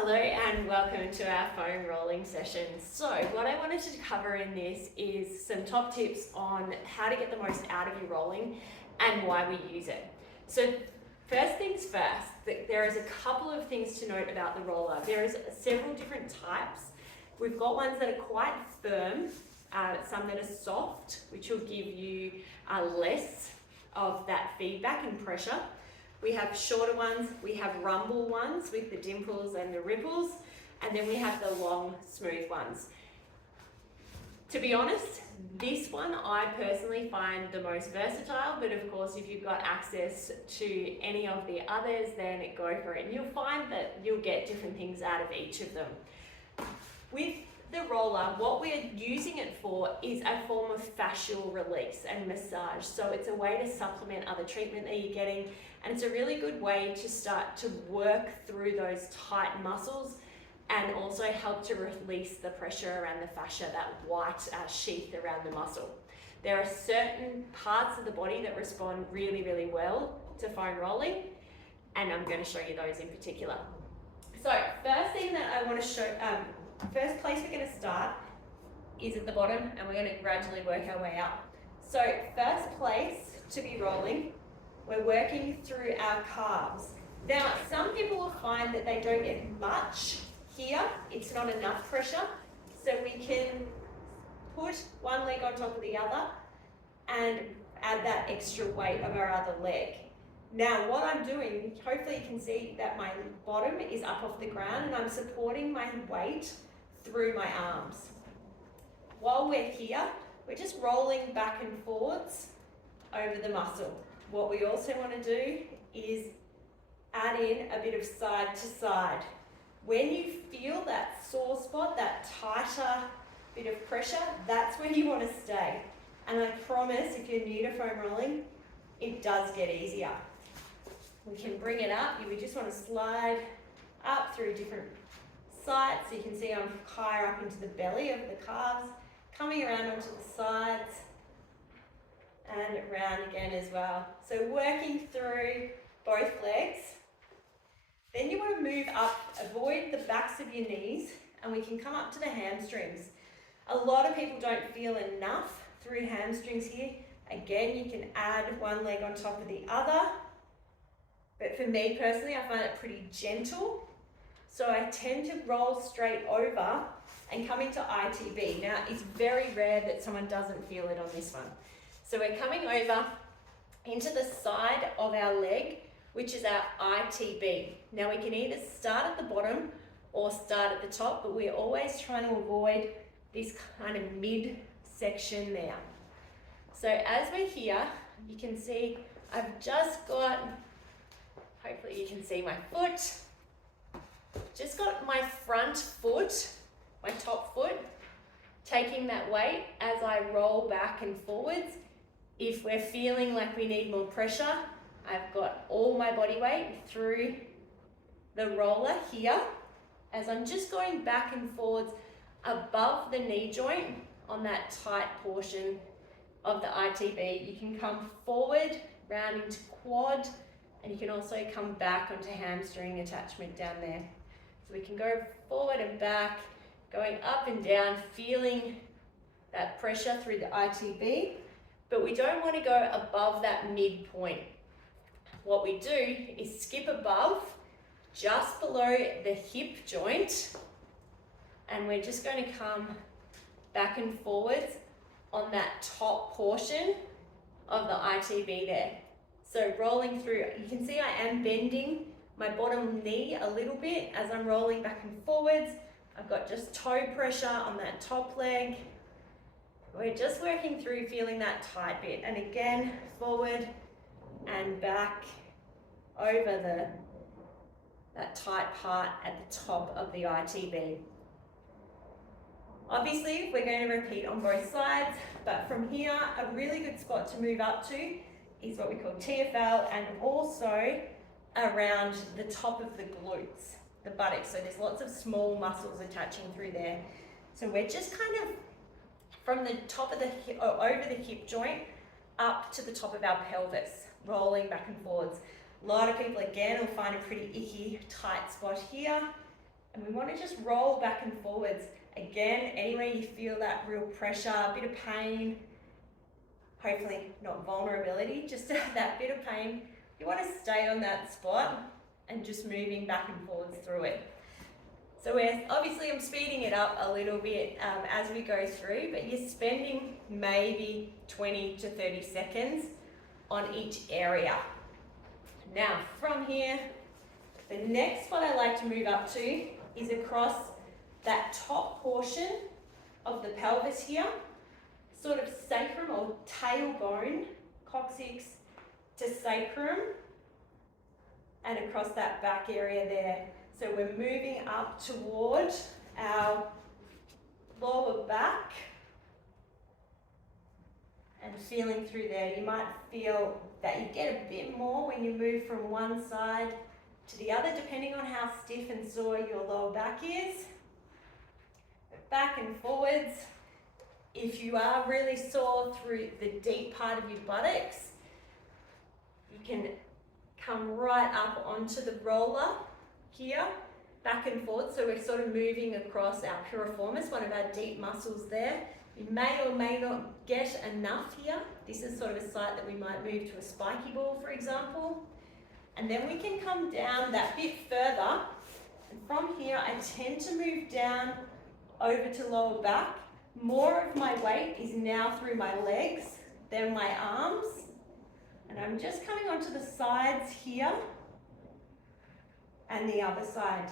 Hello and welcome to our foam rolling session. So what I wanted to cover in this is some top tips on how to get the most out of your rolling and why we use it. So first things first, there is a couple of things to note about the roller. There is several different types. We've got ones that are quite firm, some that are soft, which will give you less of that feedback and pressure. We have shorter ones, we have rumble ones with the dimples and the ripples, and then we have the long, smooth ones. To be honest, this one I personally find the most versatile, but of course if you've got access to any of the others, then go for it. And you'll find that you'll get different things out of each of them. With the roller, what we're using it for is a form of fascial release and massage. So it's a way to supplement other treatment that you're getting, and it's a really good way to start to work through those tight muscles and also help to release the pressure around the fascia, that white sheath around the muscle. There are certain parts of the body that respond really, really well to foam rolling, and I'm going to show you those in particular. So first thing that I want to show, first place we're going to start is at the bottom, and we're going to gradually work our way up. So first place to be rolling, we're working through our calves. Now, some people will find that they don't get much here. It's not enough pressure. So we can put one leg on top of the other and add that extra weight of our other leg. Now, what I'm doing, hopefully you can see that my bottom is up off the ground and I'm supporting my weight through my arms. While we're here, we're just rolling back and forwards over the muscle. What we also want to do is add in a bit of side to side. When you feel that sore spot, that tighter bit of pressure, that's where you want to stay. And I promise, if you're new to foam rolling, it does get easier. We can bring it up. We just want to slide up through different sides. So you can see I'm higher up into the belly of the calves, coming around onto the sides, and around again as well. So working through both legs. Then you want to move up, avoid the backs of your knees, and we can come up to the hamstrings. A lot of people don't feel enough through hamstrings here. Again, you can add one leg on top of the other. But for me personally, I find it pretty gentle. So I tend to roll straight over and come into ITB. Now, it's very rare that someone doesn't feel it on this one. So we're coming over into the side of our leg, which is our ITB. Now we can either start at the bottom or start at the top, but we're always trying to avoid this kind of mid section there. So as we're here, you can see I've just got, hopefully you can see my foot, just got my front foot, my top foot, taking that weight as I roll back and forwards. If we're feeling like we need more pressure, I've got all my body weight through the roller here as I'm just going back and forwards above the knee joint on that tight portion of the ITB. You can come forward, round into quad, and you can also come back onto hamstring attachment down there. So we can go forward and back, going up and down, feeling that pressure through the ITB, but we don't want to go above that midpoint. What we do is skip above, just below the hip joint, and we're just going to come back and forwards on that top portion of the ITB there. So rolling through, you can see I am bending my bottom knee a little bit as I'm rolling back and forwards. I've got just toe pressure on that top leg. We're just working through feeling that tight bit. And again, forward and back over that tight part at the top of the ITB. Obviously, we're going to repeat on both sides, but from here, a really good spot to move up to is what we call TFL, and also around the top of the glutes, the buttocks. So there's lots of small muscles attaching through there. So we're just kind of from the top of the hip, or over the hip joint up to the top of our pelvis, rolling back and forwards. A lot of people, again, will find a pretty icky, tight spot here, And we want to just roll back and forwards. Again, anywhere you feel that real pressure, a bit of pain, hopefully not vulnerability, just that bit of pain. You want to stay on that spot and just moving back and forwards through it. So obviously I'm speeding it up a little bit as we go through, but you're spending maybe 20 to 30 seconds on each area. Now from here, the next spot I like to move up to is across that top portion of the pelvis here, sort of sacrum or tailbone, coccyx to sacrum, and across that back area there. So we're moving up toward our lower back and feeling through there. You might feel that you get a bit more when you move from one side to the other, depending on how stiff and sore your lower back is. Back and forwards. If you are really sore through the deep part of your buttocks, you can come right up onto the roller here, back and forth. So we're sort of moving across our piriformis, one of our deep muscles there. You may or may not get enough here. This is sort of a site that we might move to a spiky ball, for example. And then we can come down that bit further. And from here, I tend to move down over to lower back. More of my weight is now through my legs than my arms. And I'm just coming onto the sides here and the other side.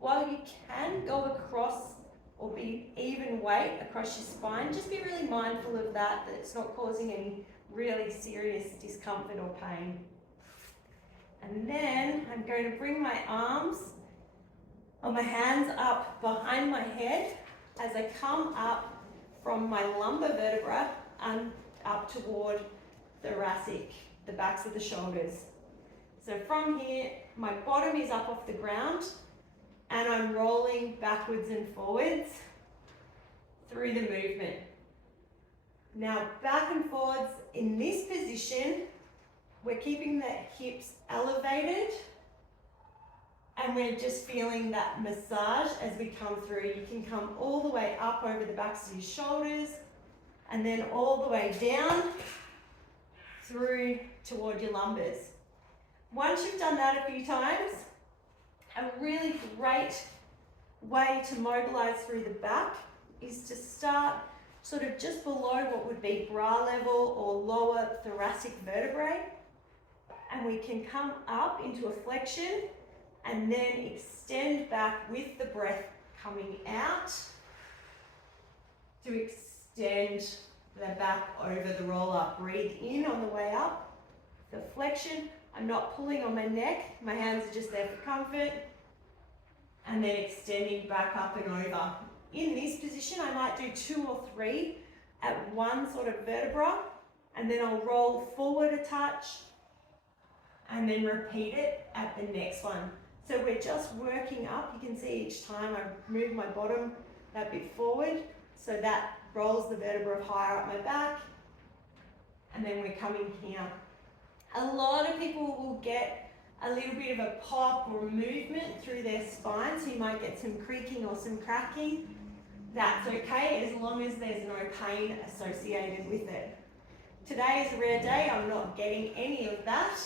While you can go across or be even weight across your spine, just be really mindful of that it's not causing any really serious discomfort or pain. And then I'm going to bring my arms or my hands up behind my head as I come up from my lumbar vertebra and up toward thoracic, the backs of the shoulders. So from here, my bottom is up off the ground and I'm rolling backwards and forwards through the movement. Now back and forwards in this position, we're keeping the hips elevated and we're just feeling that massage as we come through. You can come all the way up over the backs of your shoulders and then all the way down through toward your lumbars. Once you've done that a few times, a really great way to mobilize through the back is to start sort of just below what would be bra level or lower thoracic vertebrae. And we can come up into a flexion and then extend back with the breath coming out to extend the back over the roll up. Breathe in on the way up. The flexion, I'm not pulling on my neck. My hands are just there for comfort. And then extending back up and over. In this position, I might do 2 or 3 at one sort of vertebra, and then I'll roll forward a touch and then repeat it at the next one. So we're just working up. You can see each time I move my bottom that bit forward, so that rolls the vertebra higher up my back, and then we're coming here. A lot of people will get a little bit of a pop or movement through their spine, so you might get some creaking or some cracking. That's okay as long as there's no pain associated with it. Today is a rare day, I'm not getting any of that,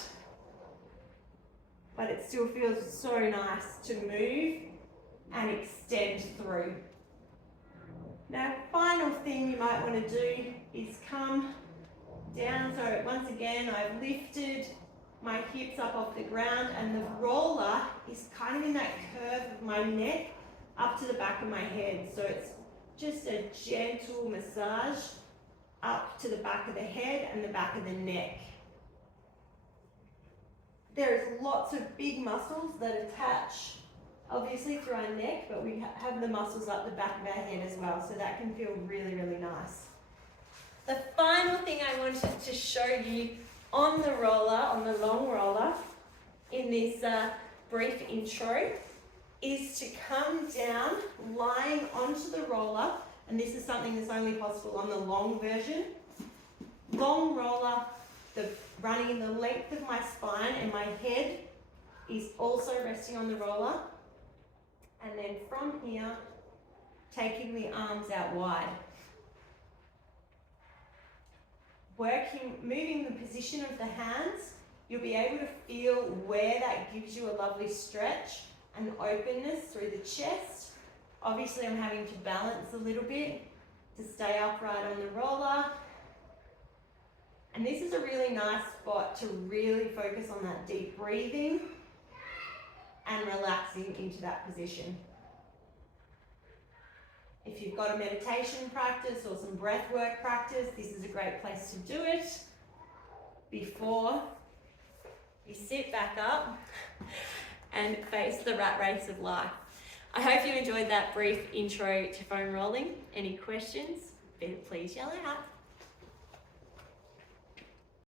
but it still feels so nice to move and extend through. Now, final thing you might want to do is come down. So once again, I've lifted my hips up off the ground and the roller is kind of in that curve of my neck up to the back of my head. So it's just a gentle massage up to the back of the head and the back of the neck. There's lots of big muscles that attach obviously through our neck, but we have the muscles up the back of our head as well, so that can feel really, really nice. The final thing I wanted to show you on the roller, on the long roller, in this brief intro, is to come down lying onto the roller, and this is something that's only possible on the long version. Long roller, running the length of my spine, and my head is also resting on the roller. And then from here, taking the arms out wide. Moving the position of the hands, you'll be able to feel where that gives you a lovely stretch and openness through the chest. Obviously, I'm having to balance a little bit to stay upright on the roller. And this is a really nice spot to really focus on that deep breathing and relaxing into that position. If you've got a meditation practice or some breath work practice, this is a great place to do it before you sit back up and face the rat race of life. I hope you enjoyed that brief intro to foam rolling. Any questions? Please yell out.